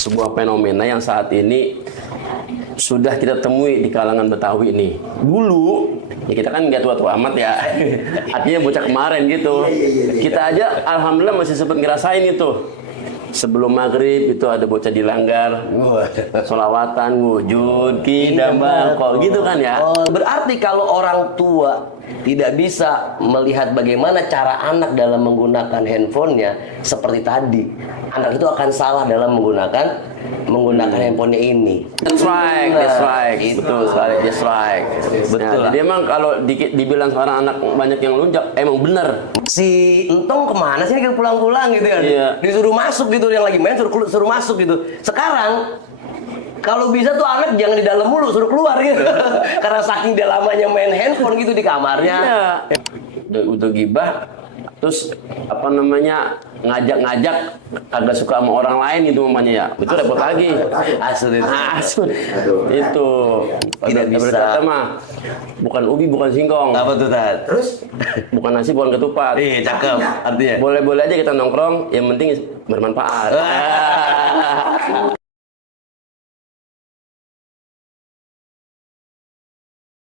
sebuah fenomena yang saat ini sudah kita temui di kalangan Betawi ini. Dulu, ya kita kan nggak tua-tua amat ya, artinya bocah kemarin gitu. Kita aja alhamdulillah masih sempat ngerasain itu. Sebelum maghrib itu ada bocah di langgar, solawatan, wujud, kidamba, kok gitu kan ya. Oh, berarti kalau orang tua tidak bisa melihat bagaimana cara anak dalam menggunakan handphonenya seperti tadi, anak itu akan salah dalam menggunakan handphonenya ini. That's right, betul sekali, that's right. Betul. Jadi emang kalau dibilang seorang anak banyak yang lunjak, emang bener. Si Entong kemana sih dia pulang-pulang gitu kan? Iya. Disuruh masuk gitu, yang lagi main suruh masuk gitu. Sekarang kalau bisa tuh anak jangan di dalam mulu, suruh keluar gitu. Karena saking dia lamanya main handphone gitu di kamarnya. Iya. Udah gibah, terus apa namanya ngajak-ngajak agak suka sama orang lain gitu mamanya ya, itu repot lagi. Asli. Itu Tidak bisa. berkata mah bukan ubi bukan singkong, Apa tuh Tat? Terus bukan nasi bukan ketupat. Cakep artinya. Boleh-boleh aja kita nongkrong, yang penting bermanfaat.